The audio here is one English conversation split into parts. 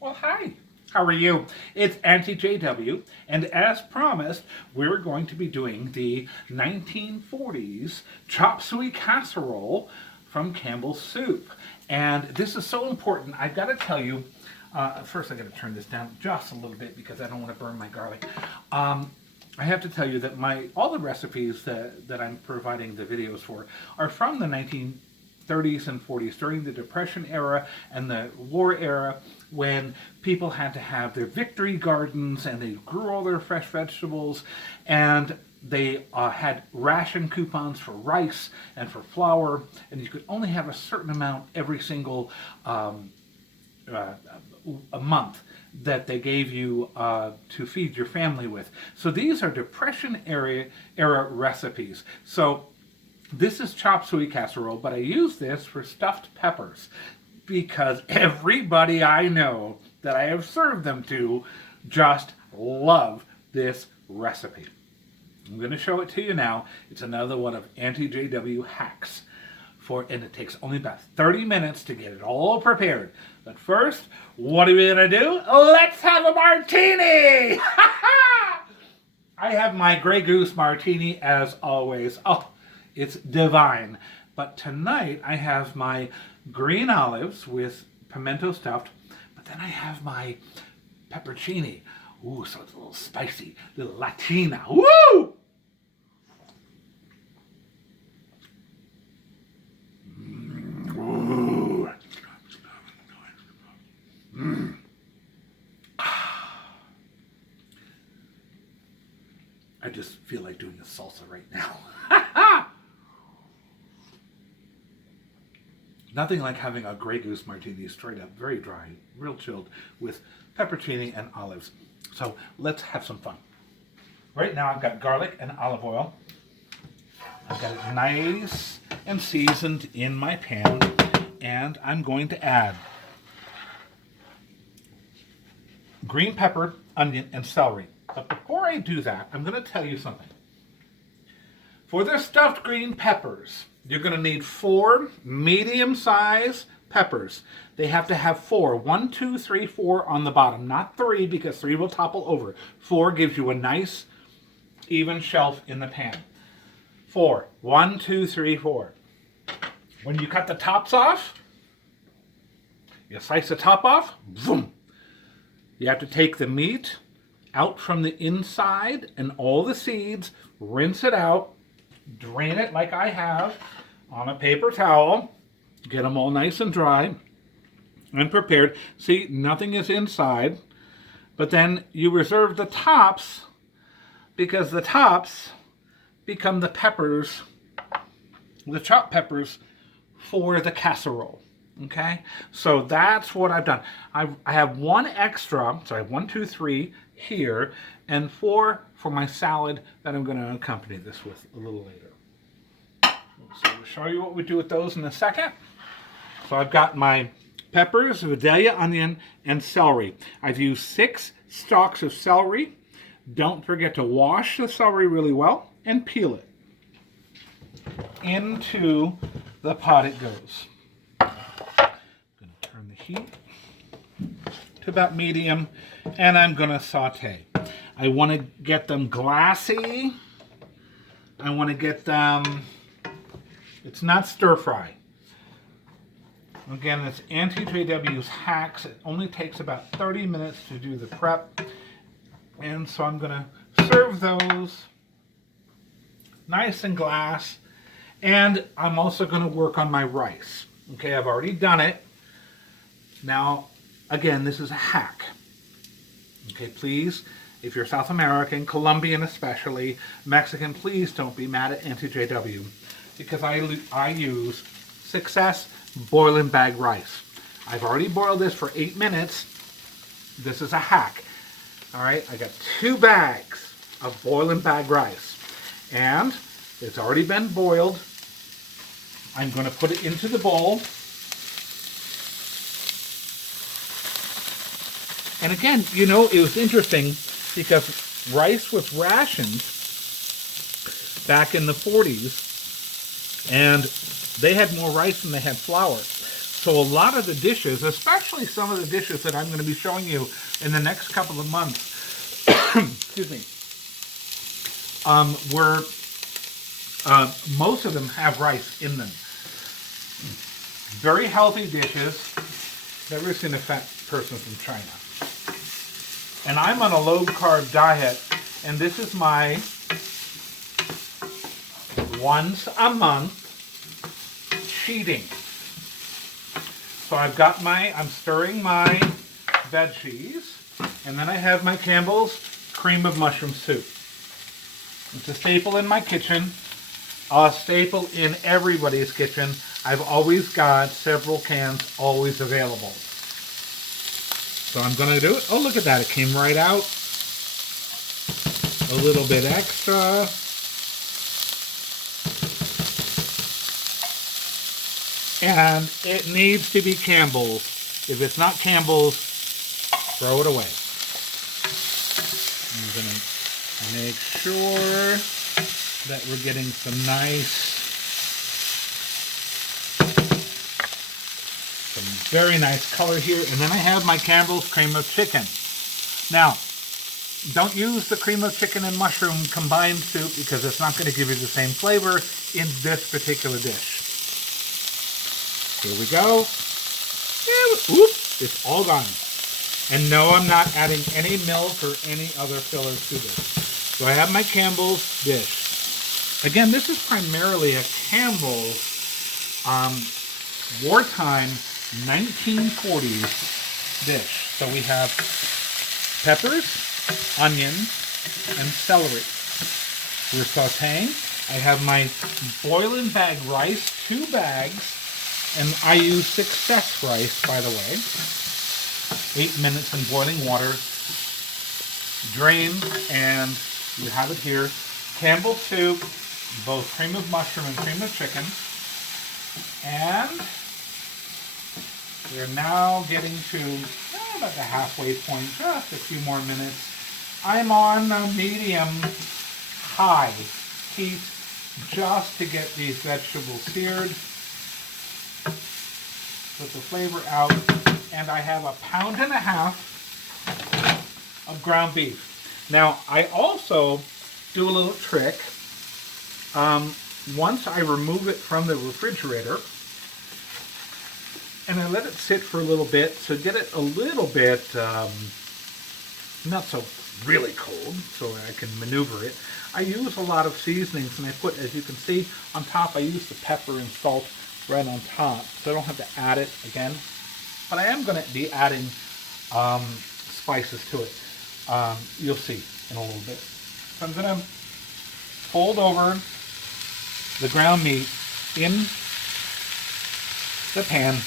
Well, hi. How are you? It's Auntie JW, and as promised, we're going to be doing the 1940s chop suey casserole from Campbell's Soup. And this is so important. I've got to tell you, first I got to turn this down just a little bit because I don't want to burn my garlic. I have to tell you that all the recipes that I'm providing the videos for are from the 1930s and 40s, during the Depression era and the war era, when people had to have their victory gardens and they grew all their fresh vegetables, and they had ration coupons for rice and for flour, and you could only have a certain amount every single a month that they gave you to feed your family with. So these are Depression era recipes. So this is chop suey casserole, but I use this for stuffed peppers because everybody I know that I have served them to just love this recipe. I'm going to show it to you now. It's another one of Auntie JW hacks. And it takes only about 30 minutes to get it all prepared. But first, what are we going to do? Let's have a martini! I have my Grey Goose martini as always. Oh, it's divine. But tonight I have my green olives with pimento stuffed, but then I have my peppercini. Ooh, so it's a little spicy, a little Latina. Woo! Ooh. Mm. I just feel like doing a salsa right now. Nothing like having a Grey Goose martini straight up, very dry, real chilled, with peppercini and olives. So let's have some fun. Right now I've got garlic and olive oil. I've got it nice and seasoned in my pan, and I'm going to add green pepper, onion, and celery. But before I do that, I'm going to tell you something. For the stuffed green peppers, you're going to need 4 medium-sized peppers. They have to have 4. 1, 2, 3, 4 on the bottom. Not 3, because 3 will topple over. 4 gives you a nice, even shelf in the pan. 4. 1, 2, 3, 4. When you cut the tops off, you slice the top off, boom. You have to take the meat out from the inside and all the seeds, rinse it out, drain it like I have on a paper towel, get them all nice and dry and prepared. See, nothing is inside, but then you reserve the tops because the tops become the peppers, the chopped peppers for the casserole. Okay, so that's what I've done. I have 1 extra, so I have 1, 2, 3 here, and 4 for my salad that I'm going to accompany this with a little later. So we'll show you what we do with those in a second. So I've got my peppers, Vidalia, onion, and celery. I've used 6 stalks of celery. Don't forget to wash the celery really well and peel it. Into the pot it goes. Turn the heat to about medium, and I'm going to saute. I want to get them glassy. I want to get them, it's not stir fry. Again, it's Auntie JW's hacks. It only takes about 30 minutes to do the prep. And so I'm going to serve those nice and glass. And I'm also going to work on my rice. Okay, I've already done it. Now, again, this is a hack. Okay, please, if you're South American, Colombian especially, Mexican, please don't be mad at Auntie JW, because I use Success boil and bag rice. I've already boiled this for 8 minutes. This is a hack. All right, I got 2 bags of boil and bag rice, and it's already been boiled. I'm going to put it into the bowl. And again, you know, it was interesting because rice was rationed back in the 40s, and they had more rice than they had flour. So a lot of the dishes, especially some of the dishes that I'm going to be showing you in the next couple of months, excuse me, were most of them have rice in them. Very healthy dishes. Never seen a fat person from China. And I'm on a low-carb diet, and this is my once a month cheating. So I'm stirring my veggies, and then I have my Campbell's cream of mushroom soup. It's a staple in my kitchen, a staple in everybody's kitchen. I've always got several cans always available. So I'm going to do it. Oh, look at that. It came right out. A little bit extra. And it needs to be Campbell's. If it's not Campbell's, throw it away. I'm going to make sure that we're getting some very nice color here. And then I have my Campbell's cream of chicken. Now, don't use the cream of chicken and mushroom combined soup because it's not going to give you the same flavor in this particular dish. Here we go. Oops, it's all gone. And no, I'm not adding any milk or any other fillers to this. So I have my Campbell's dish. Again, this is primarily a Campbell's wartime 1940s dish. So we have peppers, onions, and celery. We're sauteing. I have my boiling bag rice, 2 bags, and I use success rice, by the way. 8 minutes in boiling water. Drain, and you have it here. Campbell's soup, both cream of mushroom and cream of chicken. And we're now getting to about the halfway point, just a few more minutes. I'm on medium-high heat just to get these vegetables seared. Put the flavor out, and I have 1.5 pounds of ground beef. Now, I also do a little trick. Once I remove it from the refrigerator, and I let it sit for a little bit to get it a little bit, not so really cold, so I can maneuver it. I use a lot of seasonings, and I put, as you can see, on top, I use the pepper and salt right on top, so I don't have to add it again. But I am going to be adding spices to it. You'll see in a little bit. So I'm going to fold over the ground meat in the pan.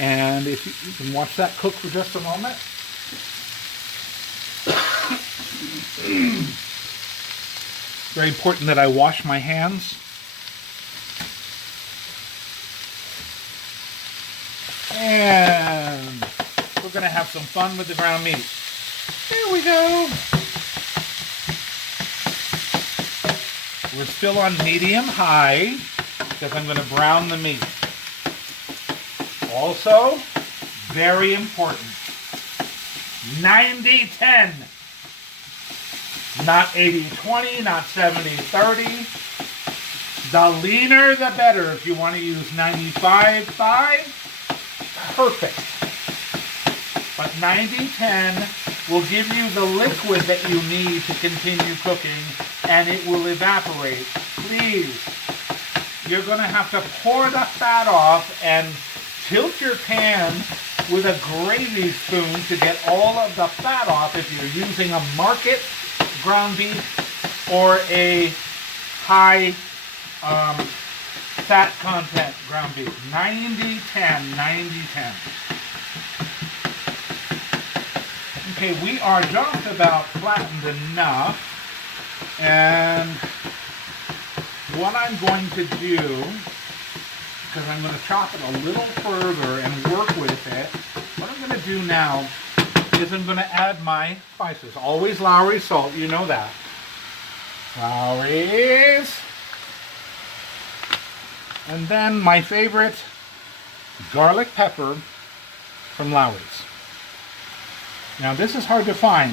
And if you can watch that cook for just a moment. Very important that I wash my hands. And we're going to have some fun with the ground meat. There we go. We're still on medium-high because I'm going to brown the meat. Also, very important, 90-10. Not 80-20, not 70-30. The leaner, the better. If you want to use 95-5, perfect. But 90-10 will give you the liquid that you need to continue cooking, and it will evaporate. Please, you're going to have to pour the fat off and tilt your pan with a gravy spoon to get all of the fat off if you're using a market ground beef or a high fat content ground beef. 90-10, 90-10. Okay, we are just about flattened enough. And what I'm going to do, because I'm going to chop it a little further and work with it, what I'm going to do now is I'm going to add my spices. Always Lowry salt, you know that. Lowry's. And then my favorite, garlic pepper from Lowry's. Now this is hard to find.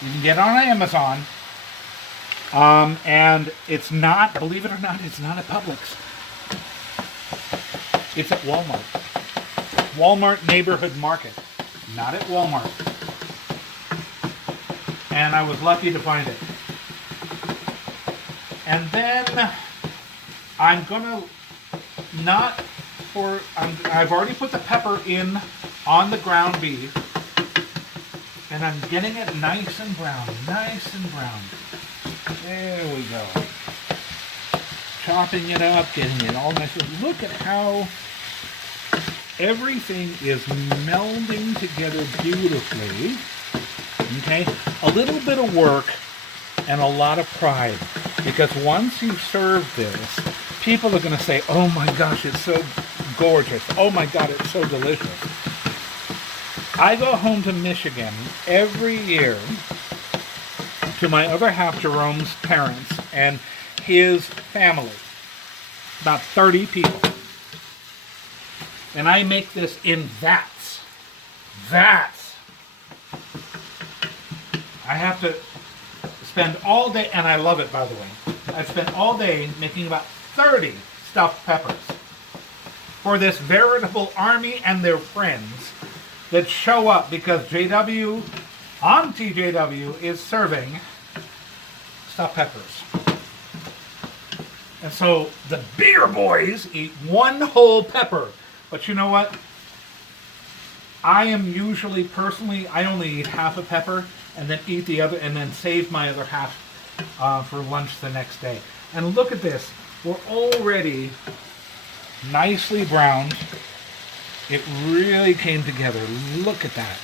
You can get it on Amazon. And it's not, believe it or not, it's not at Publix. It's at Walmart. Walmart Neighborhood Market. Not at Walmart. And I was lucky to find it. And then I'm gonna I've already put the pepper in on the ground beef. And I'm getting it nice and brown. Nice and brown. There we go. Chopping it up, getting it all nice. Look at how everything is melding together beautifully. Okay? A little bit of work and a lot of pride. Because once you serve this, people are going to say, oh my gosh, it's so gorgeous. Oh my God, it's so delicious. I go home to Michigan every year to my other half, Jerome's parents, and his family. About 30 people. And I make this in vats. Vats. I have to spend all day, and I love it, by the way. I spend all day making about 30 stuffed peppers for this veritable army and their friends that show up because JW, Auntie JW, is serving stuffed peppers. And so the bigger boys eat one whole pepper. But you know what? I am usually, personally, I only eat half a pepper and then eat the other, and then save my other half for lunch the next day. And look at this. We're already nicely browned. It really came together. Look at that.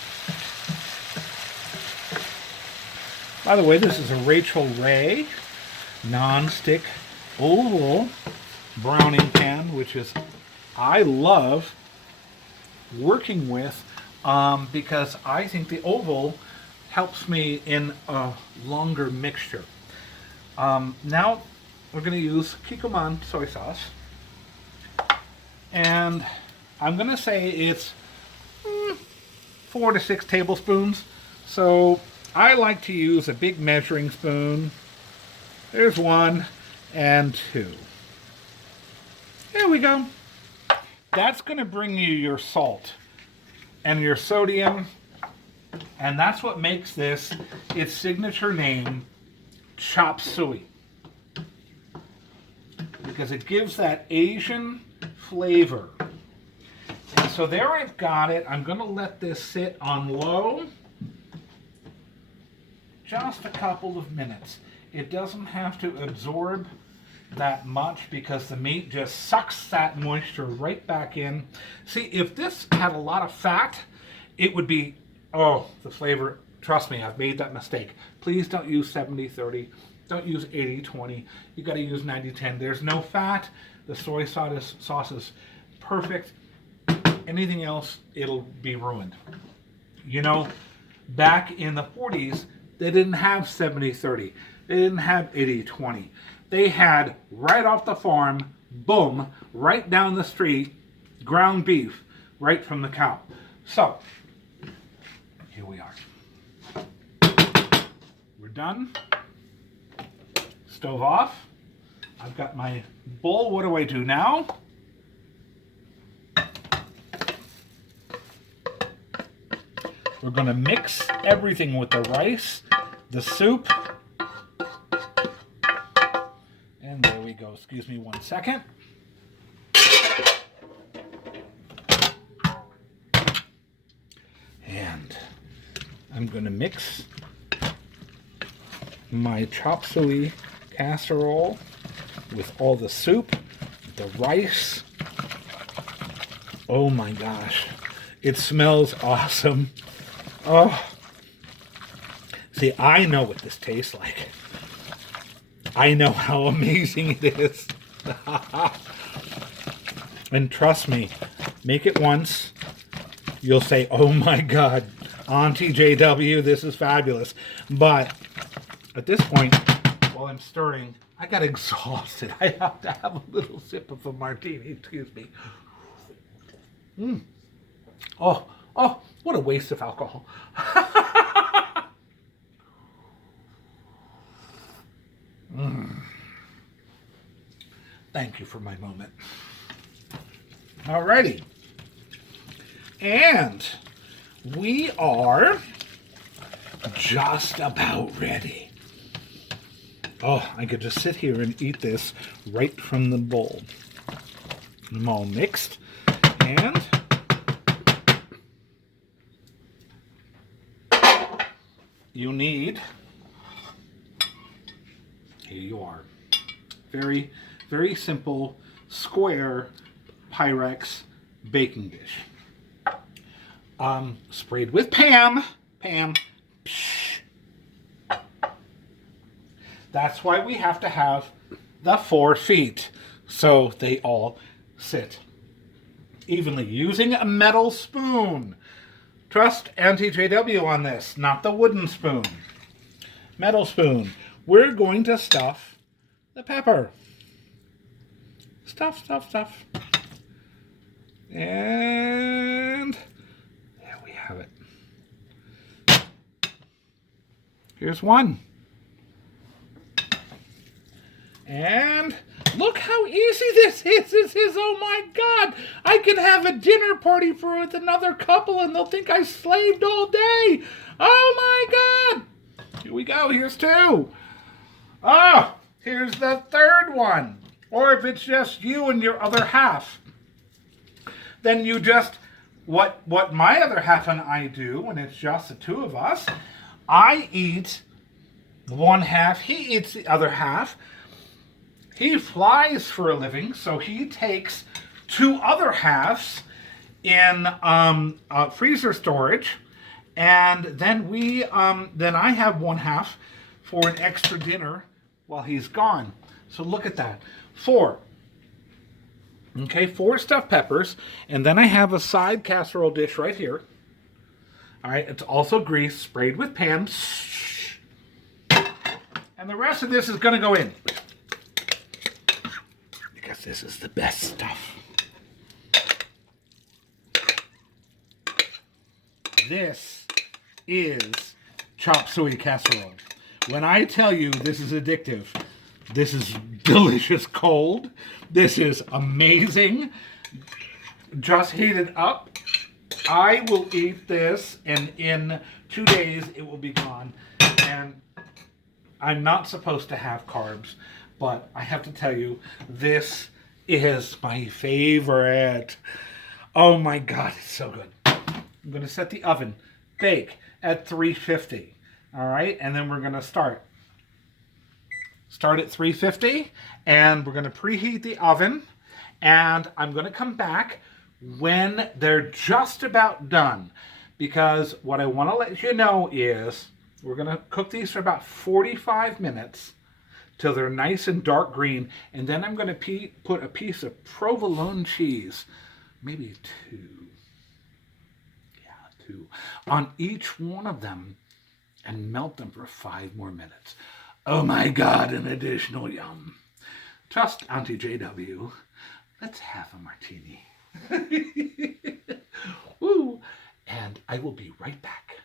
By the way, this is a Rachel Ray non-stick oval browning pan, which is I love working with because I think the oval helps me in a longer mixture. Now we're going to use Kikkoman soy sauce, and I'm going to say it's 4 to 6 tablespoons. So I like to use a big measuring spoon. There's 1 and 2. There we go. That's going to bring you your salt and your sodium, and that's what makes this its signature name, chop suey, because it gives that Asian flavor. And so there I've got it. I'm going to let this sit on low just a couple of minutes. It doesn't have to absorb that much because the meat just sucks that moisture right back in. See, if this had a lot of fat, it would be, oh, the flavor, trust me, I've made that mistake. Please don't use 70-30. Don't use 80-20. You got to use 90-10. There's no fat. The soy sauce is perfect. Anything else, it'll be ruined. You know, back in the 40s, they didn't have 70-30. They didn't have 80-20. They had, right off the farm, boom, right down the street, ground beef, right from the cow. So, here we are. We're done. Stove off. I've got my bowl. What do I do now? We're going to mix everything with the rice, the soup, and there we go. Excuse me 1 second. And I'm going to mix my chop suey casserole with all the soup, the rice. Oh my gosh, it smells awesome. Oh, see, I know what this tastes like. I know how amazing it is. And trust me, make it once, you'll say, oh my God, Auntie JW, this is fabulous. But at this point, while I'm stirring, I got exhausted. I have to have a little sip of a martini, excuse me. Mm. Oh, oh, what a waste of alcohol. Mm. Thank you for my moment. Alrighty. And we are just about ready. Oh, I could just sit here and eat this right from the bowl. I'm all mixed. And you need, here you are, very, very simple square Pyrex baking dish. Sprayed with Pam. Psh. That's why we have to have the 4 feet, so they all sit evenly using a metal spoon. Trust Auntie JW on this, not the wooden spoon. Metal spoon. We're going to stuff the pepper. Stuff. And there we have it. Here's one. And look how easy this is. This is, oh my God. I can have a dinner party with another couple and they'll think I slaved all day. Oh my God. Here we go. Here's 2. Oh, here's the 3rd one. Or if it's just you and your other half, then you just, what my other half and I do when it's just the 2 of us, I eat one half, he eats the other half. He flies for a living, so he takes 2 other halves in freezer storage, and then then I have 1 half for an extra dinner while he's gone. So look at that, 4. Okay, 4 stuffed peppers, and then I have a side casserole dish right here. All right, it's also grease, sprayed with Pam, and the rest of this is going to go in. Because this is the best stuff. This is chop suey casserole. When I tell you this is addictive, this is delicious cold. This is amazing. Just heat it up. I will eat this, and in 2 days it will be gone. And I'm not supposed to have carbs, but I have to tell you, this is my favorite. Oh my God, it's so good. I'm going to set the oven, bake at 350. All right, and then we're going to start at 350, and we're going to preheat the oven, and I'm going to come back when they're just about done, because what I want to let you know is we're going to cook these for about 45 minutes till they're nice and dark green, and then I'm going to put a piece of provolone cheese, maybe 2, yeah, 2, on each one of them, and melt them for 5 more minutes. Oh my God, an additional yum. Trust Auntie JW. Let's have a martini. Woo! And I will be right back.